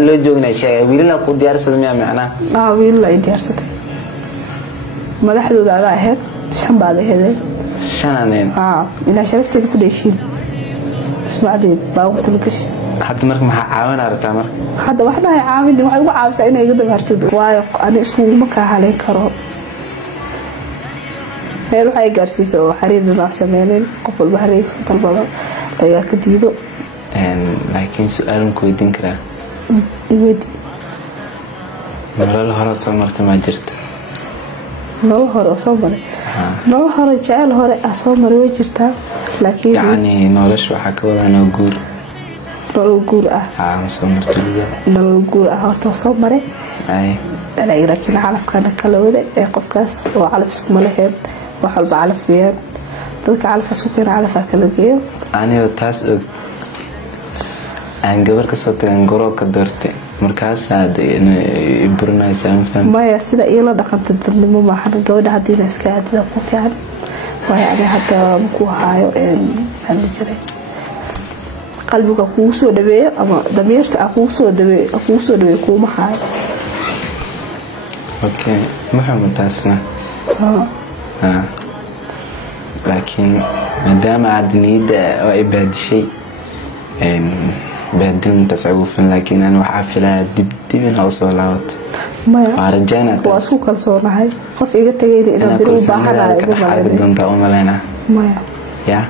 loo joogna shay wiilna ku diyaarsan macna wiil ay diyaarsatay madaxdooda ahayd shan baad ahayd shananeen ina sharafteed ku dheeshin ismaadeed baa waqti la gashay hadda marka maxaa caawin aragtaa marka hadda waxna ay caawin waxay ugu caawisa inay iga dabartid waayo aan isku ma ka haleyn karo meel waxay gaarsiisay oo xariirna sameeyeen qof walba hareeyay talbada ayaa ka diido laakiin su'aalan ku weydiin karaa iwedi nolol hore soo martay ma jirto nolol hore soo maray nolol hore jacayl hore soo maray way jirtaa laakiin yani noloshu waxa ka wadana guur nolol guur soo martay nolol guur horta soo maray laakiin calafkana kala wada ee qofkaas oo calaf isku malaheed wax walba calaf weeyaan dadka calafkaas ku keenay calaf kala geeyo aniga taas aan gabar ka soo tagan garoobka doortay markaas aad burnaysaan faham maya sida ila dhaqanta dadnimo ma xad gabadha hadii iska aadada ku fiican way ani hadda ku haayo aan jiray qalbiga ku soo dhaweeyo ama damiirta ku soo dhaweeyo kuma haayo okay maxamed taasna laakiin maadaama aad niyada oo ibaadishay بعدين تسعوفن لكن أنا وحافلة دب أو صلاة ما رجعنا واسوق الصورة هاي خف إجت تجيني إلى بيرو بحنا إبغى دون تأمل لنا ما يا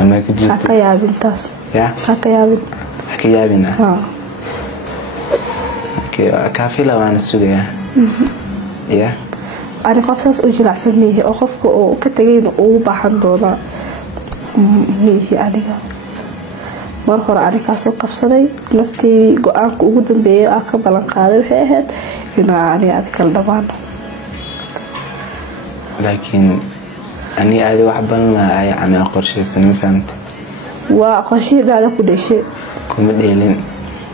أما كجيت حكا يا بنتاس يا حكا يا بنت حكي يا بنا كافلة وأنا السورية يا أنا قفص أجرع سميه أو خف أو كتجيني أو بحنا دونا ميه أنا mar hore aan ka soo qabsaday naftii go'aanka ugu dambeeyay ka balan qaaday waxay ahayd in aan kala dhamaan laakiin ani aad wax badan ay aan qorsheysan fahamta waa qorsheeda ku dhashay kuma dheelin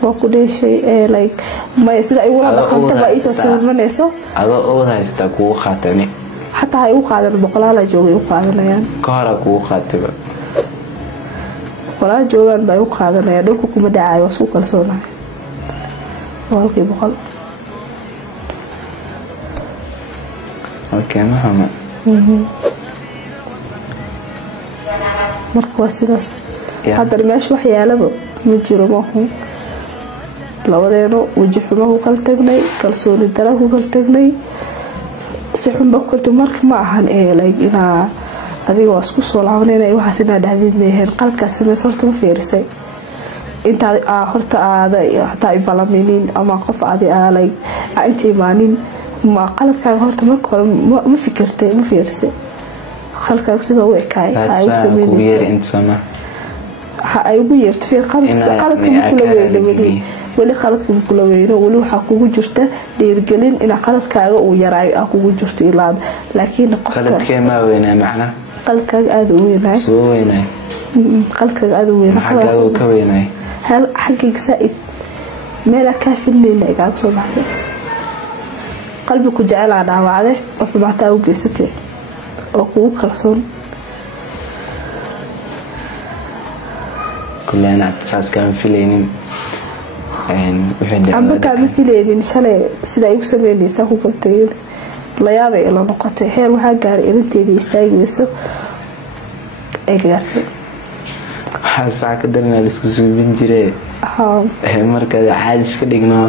waa ku dhashay like ma sida ay wada dhaqanta ba isa sameynayso adoo oo haysta ku qaatani hatta ay u qaadan boqolaal joogay u qaadanayaan ka hor ku qaatay wala joogan bay u qaadanaya dhulku kuma dhacayo soo kala soonaay walkii boqol okay maxamed marka sidaas hadda meesha wax yaalaba ma jiro maahu labadeeno waji xumo ku kala tagnay kalsooni dara ku kala tagnay si xunba ku kala marka ma ahan ina adiga waa isku soo laabanayna waxa sina dhahdid meehan qalbka sameeyay horta ma fiirsay inta horta aada hatta ay balaminin ama qof aadi aalay inta imaanin ma qalbka horta marka hore ma fikirtay ma fiirsay qalbka sida uu ekay ay sameeyay inta ay ugu yeertay qalbka kula weeyay wali qalbka kula weeyay wali waxa kugu jirta dhiirgelin ina qalbkaaga uu yaray kugu jirto ilaa laakiin qalbka ma weynaa macna qalbkaaga aad u weynay soo weynay qalbkaaga aad u weynay xagga ka weynay hal xaqiiq said meel ka filnayna iga soo baxday qalbigu jecel dhaawacday oo xubata u geysatay oo kugu kalsoon kullana taas kan filaynin amba ka filaynin shalay sida ay u sameeyeen ku kaltay la yaabay ila noqotay heer waxa gaaray inteedii istaagayso ay gaartay waxa ka darna la isku suubin jiray marka caadi iska dhigno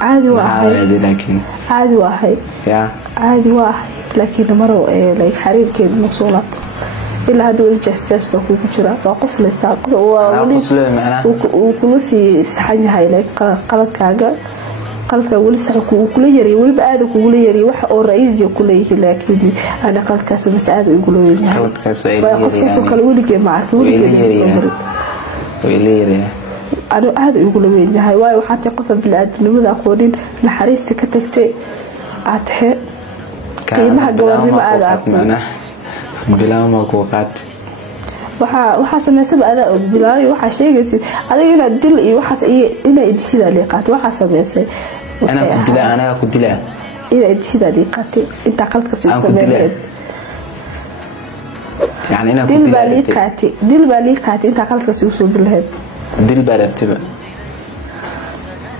caadi waa hay ya caadi waa hay laakiin maro like xariirkeed ma soo laabto ilaa haduu justice ba ku jira waa qoslaysaa waa wali ku si saxan yahay like qaladkaaga qalka wali sax ku kula yari wali baad ku kula yari wax oo ra'iis ku leeyahay laakiin ana qalkaas ma saad ugu leeyahay qalkaas ay leeyahay kala wali ma arki wali leeyahay ana aad ugu leeyahay way waxa tii qof bini'aadamnimada aqoonin naxariista ka tagtay aadhe qiimaha gawarnimo aad aqoona bilaa ma ku qaat waxa sameysay aad og bilaa waxa sheegaysi adiga inaad dil iyo waxa ina idishida liiqaat waxa sameysay أنا كنت لا إذا أنت شذا دي قاتي أنت قلت كسب سمين يعني أنا دل بالي قاتي أنت قلت كسب سمين بالهد دل بالتبع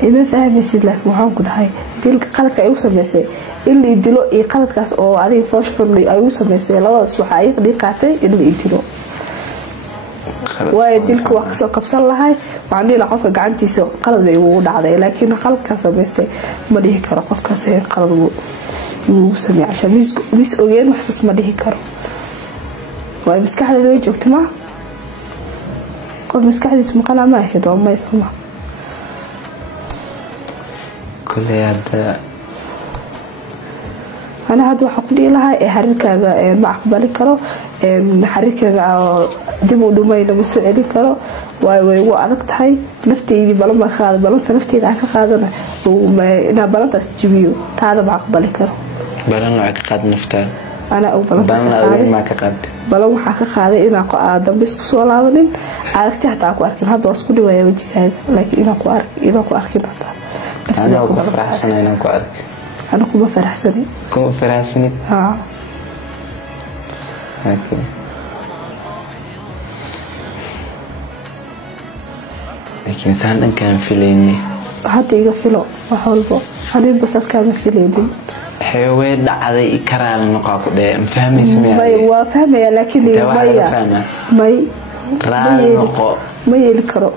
إذا فهم يصير لك محاول هاي ديلك قلك أيوسم يسي اللي يدلو يقلك كاس أو عليه فاشل اللي أيوسم يسي لا صح يقدر قاعتي اللي يدلو ويدلك وقص قبصل لهاي وعندي لقفك عنتي سو قلب يوود عليه لكن قلك كاس بس ما ليه كره قف كاس قلب يوسم عشان مش أوين وحسس ما ليه كره ومسكح لي وجه اجتماع قف مسكح لي اسمه قناة ما يهدو ما يسمع كل هذا أنا هذا حقولي لها حركة ما أقبل كرو حركة دم ودمي لما سؤالي كرو وعرفت هاي نفتي بلما خاذ بلنت نفتي ذاك خاذنا وما أنا بلنت أستجيبه هذا ما أقبل كرو بلن معك قاد نفتح أنا أو بلنت بلن معك قاد بلن حق خاذ إن أكو آدم بس كسول عظيم عرفت حتى أكو أركن هذا أسكولي ويا وجهي لكن إن أكو أركن هذا أنا أكو فرح سنة أنا أكو أرك أنا كم فرح سنة كم فرح سنة أوكي لكن سان كان فيليني حتى يقفلوا وحولبوا أنا بس كان فيليني حيوان دعادي إكرار النقاط ده مفهمي سمعني ما يوافهمي لكن ما رأي النقاط ما يلكرو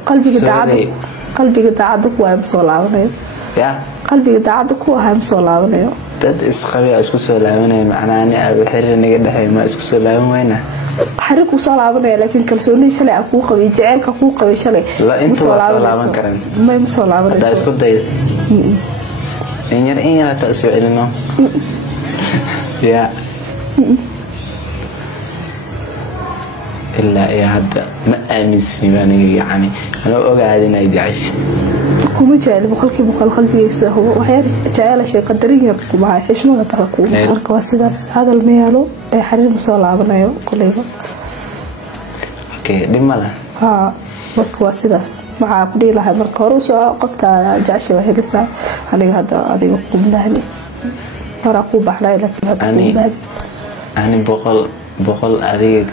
قلبي قطعدك وهم صلاوني يا قلبي قطعدك وهم صلاوني dad isqabi isku soo laabanay macnaani aad xiriir naga dhaxay ma isku soo laaban wayna xiriir ku soo laabanay laakiin kalsooni shalay ku qabay jaceelka ku qabay shalay ma soo laaban karan ma soo laaban da isku day in yar ta soo celino ya إلا يا هذا ما أمسني باني يعني أنا أقعد هنا يدعش كم جاء بقول قلبي يسهو وحير جاء شيء قدرين معي إيش ما تركوا أركواسيداس هذا الميالو حرير مسؤول بنايو كليه أوكي دملا أركواسيداس مع بدي لها مركوروس قفت جعش وهي لسه أنا هذا يقوم لهني مرقوب بحلاي لكن هذا أنا بقول أذيك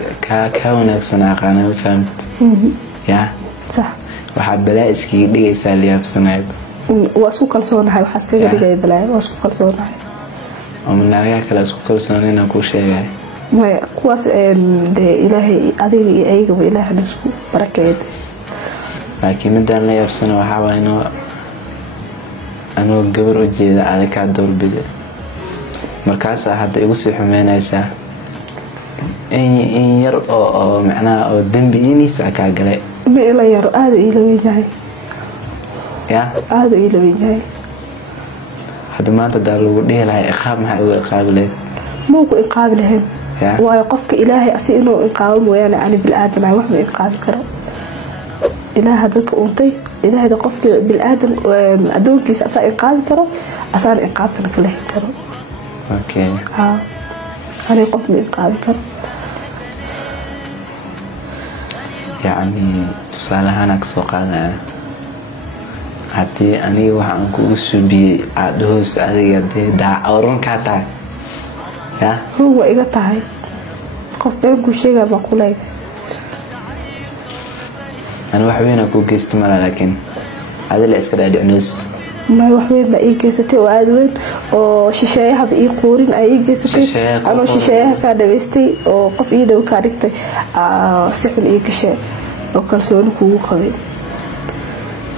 كونك سناقنا وفهمت يا صح waxaa balaa iskiga dhigaysaa liyaabsanayd waa isku kalsoonahay waxa iskaga dhigay balaa waa isku kalsoonahay amnaaga kala isku kalsoonayna ku sheegay ma kuwaas de ilaahay adiga iyo ayaga ilaahay isku barakeed laakiin midaan la yaabsana waxa waa anoo gabar u jeeda adaka doorbida markaas hadda igu sii xumeynaysaa in yar oo macnaa oo dambiyiinisa ka galay إلا يرى هذا إلى وجهي يا هذا إلى وجهي هذا ما تدارو ليه لها إقاب ما هو إقاب له مو إقاب لهم ويقفك إلهي أسي إنه إقاب ويانا عن بالآدم عن واحد إقاب كرا إله هذاك أنطي إله هذا قفك بالآدم أدون كيس أسا إقاب كرا أسان إقاب كله كرا أوكي أنا قفني إقاب كرا يعني تصالح أنا كسوق هذا حتى أنا وحن كوس بي عدوس هذه دع أورون كاتا يا هو إيه تاعي قف بينكو شيء ما كله أنا وحبين أكون كاستمر لكن هذا اللي أسكر على عنوس ما وحبين بقى جيستي وعدوين أو شيشة هذا يقولين أي جيستي أنا شيشة كذا بيستي أو قف إيده وكاركتي سحن إيه كشيء أو كرسون كوو خبي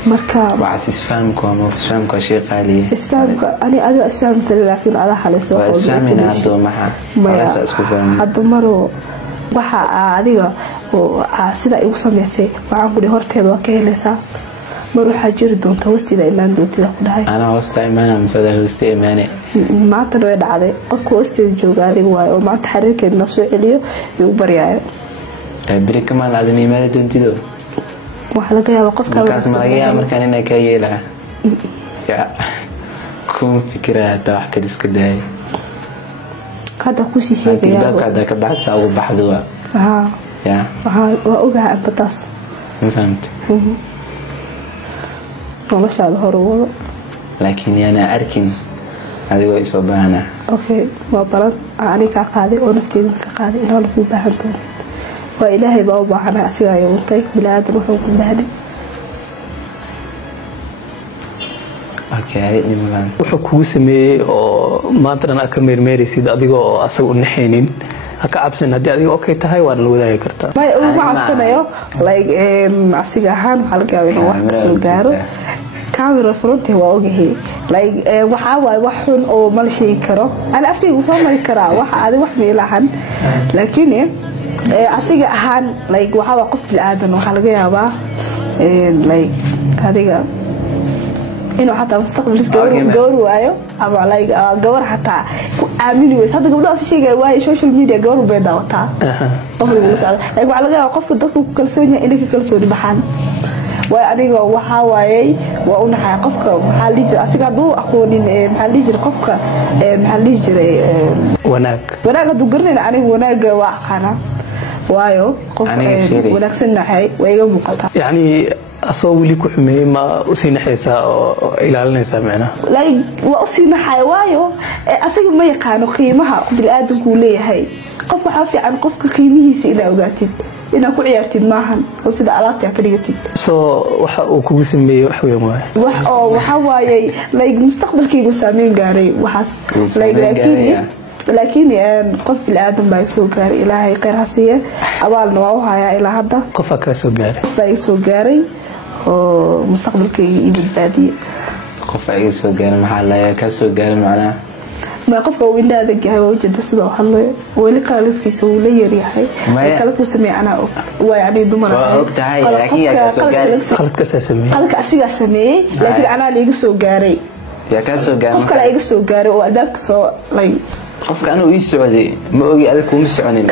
مركب وعسيس فهمك وما تفهمك شيء قالي اسفهمك أنا أسفهمت لكن على حال سوى واسفهمين هذا معها ولا أسفهم هذا مرة waxa adiga oo sida ay u sameysay waxaan ku dhigay horteeda ka helaysaa mar waxa jiri doonta hoosteeda imaan doonta ku dhahay ana hoosta imaana masada hoosta imaane maanta way dhacday qofka hoosteeda jooga adiga waay oo maanta xiriirkeena soo celiyo iyo u baryayo bari kama laadin imaade doontido waxa laga yaabaa qofka markaan inay ka yeelaa ya ku fikirada wax kale iska day هذا كوسي شيء يا هذا كبعد ساوي بحذوا يا وأوجع أنت تص ما فهمت والله شاد هرو لكن أنا أركن هذا هو إصابة أوكي ما برد أنا كقاضي ونفتي من كقاضي إنه نقول بهندون وإلهي بابا أنا أسير يوم طيب بلاد روحه بهندي okay niman wuxuu kugu sameeyay oo maanta dhan ka meermeerisid adigoo asaga u naxaynin haka cabsan hadii adiga okay tahay waa la wadaagi kartaa ma ugu cabsanayo like asiga ahaan waxa laga yaabaa wax ka soo gaaro camera fronte waa ogahay like waxa waay wax xun oo mal sheegi karo ana afkaygu soo mari karaa waxa aad wax meelahan laakiin asiga ahaan like waxa qof bilaadan waxa laga yaabaa like adiga inuu xataa mustaqbalkiisa gawar waayo ama like gawar xataa ku aamini weys hadda gabdhaha si sheegay waayo social media gawar bay daawataa qofka lagu socdo like waxa laga yaabaa qofka dadku ku kalsoon yahay inay ka kalsooni baxaan way adiga waxa waayay waa u naxay qofka waxa la jira asiga duu aqoonin waxa la jira qofka waxa la jira wanaag hadu garnay aniga wanaaga waa aqana waayo qof wanaagsan nahay way iga muuqata yani asoo wali ku xumeeyay ma u siinaxaysa oo ilaalinaysa macna like waa u siinaxay waayo asiga ma yaqaan qiimaha bini'aadamku leeyahay qofka waxa fiican qofka qiimihiisa ila ogaatid ina ku ciyaartid maahan oo sida alaabta ka dhigatid soo waxa uu kugu sameeyay wax weyn waxa waayay like mustaqbalkaygu saameyn gaaray waxaas like laakiin qof bilaadan baa soo gaaray ilaahay khayr hasiye abaalna waa u hayaa ilaa hadda qof ka soo gaaray baa soo gaaray oo mustaqbalkayga ii badbaadiyay qof ay soo gaaray maxaa la ka soo gaaray macna ما قفوا ولا ذا وجد صدق حلو ولا قال في سولة يريحي قالت وسمي أنا ويعني دمر قالت كساسمي قالت أسيق سمي لكن أنا اللي يقصو جاري يا كسو جاري قف كلا يقصو جاري وأداك صو لي قف كانوا يسعودي ما أجي أذكر مسعونين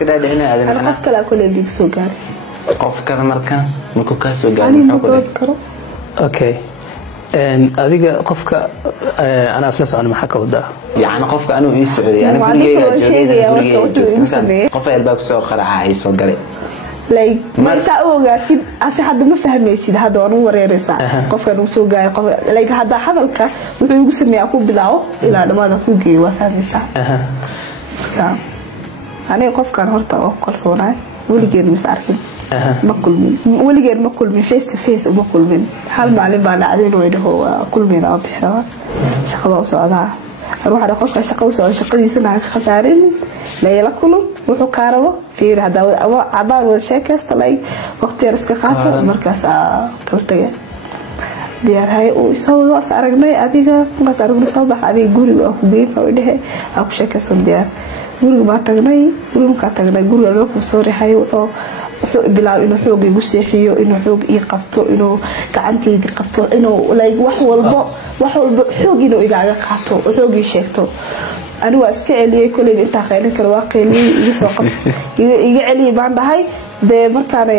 كده ده هنا هذا أنا قف كلا كل اللي يقصو جاري قف كلا مركو كسو جاري أوكي adiga qofka ana asla soo ma ka wada yaani qofka anu ii socday yani gurigeyga qof albaab soo qaracay soo galay like ma saa ogaatid asi hadda ma fahmaysid hadda waan wareeraysa qofka uu soo gaay qof like hadda hadalka wuxuu igu sameeyaa ku bilaaw ilaa dhamaada ku geeyo waa fahmaysa aniga qofkan horta oo kalsoonaay weligeed mis arkin ما كل من ولقينا ما كل من فيس تو فيس وما كل من هل معلم بقى قاعدين ويده هو كل من أضحى شغله وسعداء أروح على قصة شقة وسعد شقة دي سنة خسارين لا يلكلهم وحكاربه في هذا عبار والشيكة استلاقي وقت يرسك خاطر مركز كورتيا ديار هاي ويسوي واس أرجني أديك بس أرجني صباح أديك جوري وأخدين فويده أو شيكة صديار جوري ما تجني جوري ما تجني جوري الوقت صوري هاي و bilaw inuu xoog igu seexiyo inuu xoog ii qabto inuu gacantayda qabto inuu like wax walba xoog inuu igaaga qaato xoog ii sheegto ani waa iska celiyay kulay inta qeylin karo waa qeyliyay iga soo qab iga celiyay baan dhahay de markaan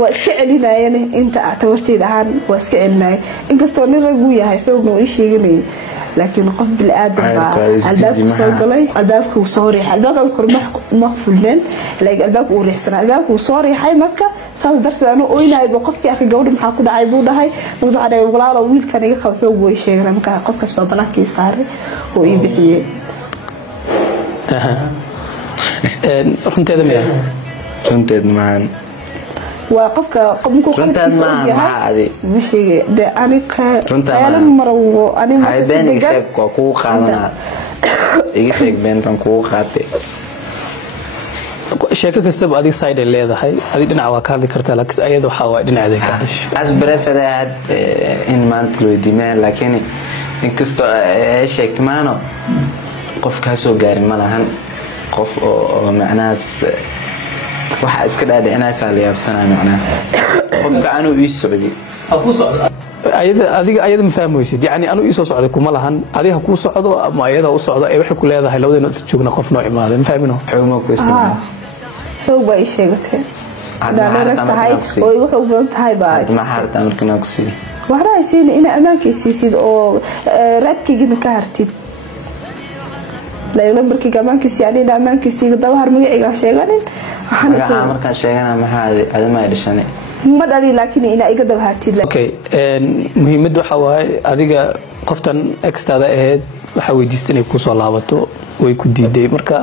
waa iska celinayeen inta tawartayda ahaan waa iska celinay inkastoo nin rag uu yahay xoogna ii sheeganay لكن قف بالآدم الباب صار الباب وصاري الباب الكرمح مقفولين لقى الباب وريح سنة الباب وصاري حي مكة صار درت أنا أوينا يبقف كي أخي جود محاكود عيبوده هاي وضع على وغلا رويل كان يخاف فوق ويشيء لما كان قف كسب بلاكي صار ويبيعيه كنت هذا مين كنت معن وقفك قبلكم كنت ما عادي مش ده أنا أنا مرو أنا ما عايزين يشك كوكو خانا يشك بنتم كوكو خاتي sheeko kastaba adiga side leedahay adiga dhinac waa ka hadli kartaa laakiin ayadu waxa waa dhinaceeda ka dhashay asbarafadaad in maanta loo diimaan laakiin inkastoo ay sheegtamaano qof ka soo gaarin ma lahan qof oo macnaas waxa iska dhaadhicinaaysa la yaabsanaa macnaa qofka aanu ii socday adiga ma fahmaysid yani anu ii soo socday kuma lahan adiga ku socdo ama ayada u socdo ay wax ku leedahay labadeen oo joogna qof noo imaado ma fahmino xoog ku isticmaal xoog bay sheegtay hadana tahay oo igu xoog badan tahay baa ma harta markana ku sii waxaa aysiin in amaankiisiid oo raadkiina ka hartid la markii amaankiisi aan amaankiisi daba har magaciga sheeganin waxaan markaa sheegana maxaa adama ay dhashanay ma dhali laakiin ina iga daba hartid okay muhiimadu waxa waay adiga qoftan extada aheed waxa weydiistay inay ku soo laabato way ku diiday marka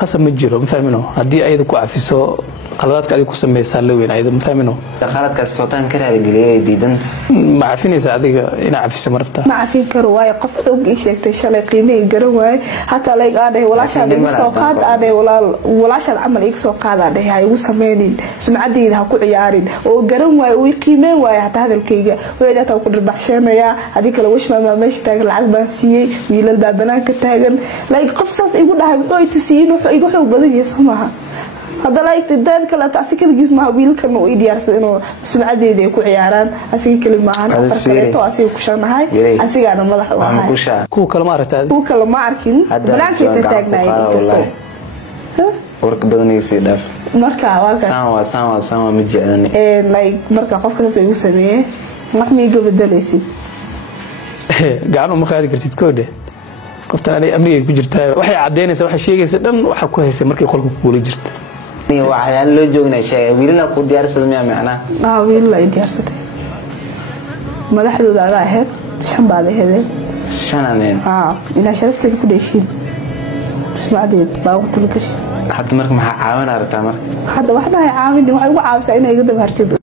qasam ma jiro ma fahmino hadii ayada ku cafiso qaladaadka adiga ku sameeyay la weyn ayada ma fahmino qaladkaas sootaan ka raaligeliyay diidan ma cafinaysa adiga ina cafisa marta ma cafin karo waayo qof og ii sheegtay shalay qiimeey garan waaye hatta la iga walaashaad igu soo qaad walaashaad amal igu soo qaad ha igu sameeynin sumcadeeda ha ku ciyaarin oo garan waaye oo qiimeyn waaye hatta hadalkayga weeyda taa ku dhirbaxsheynaya adiga kala wish ma meesha taag lacag baan siiyay wiilal baa banaanka taagan la qof saas igu dhahay wuxuu tusiyay wuxuu igu xoog badan yahay samaha هذا لا يقدر كلا تعسكر جسمه ويلكن ويديارس إنه سمعة دي كو عياران أسيق كلمة معنا فرقته أسيق كشان هاي أسيق أنا ملح وهاي كو كلام عرفت كو كلام عارفين بلانك تتاجنا يدي كستو ورك بدني يصير مركا واقع سوا متجعني لايك مركا قف كذا يسميه نحن يجوا بدلسي قعنوا مخادك رتيت كوده قفت أنا أمريكا كجرتها وحي عدينا سوى شيء سدم وحكوها يسمرك يقولك بقولي جرت وحيان لو جوجنا شيء ويلنا كود ديارس دميا معنا ويلا ديارس ما ده حدود على هاد شن بعد هذا شنانين إن شرفت كل شيء اسمع دي باوقت الكش حد مرك ما عاون على تامر حد واحد ما يعاون دي واحد عاوز عينه يقدر هرتب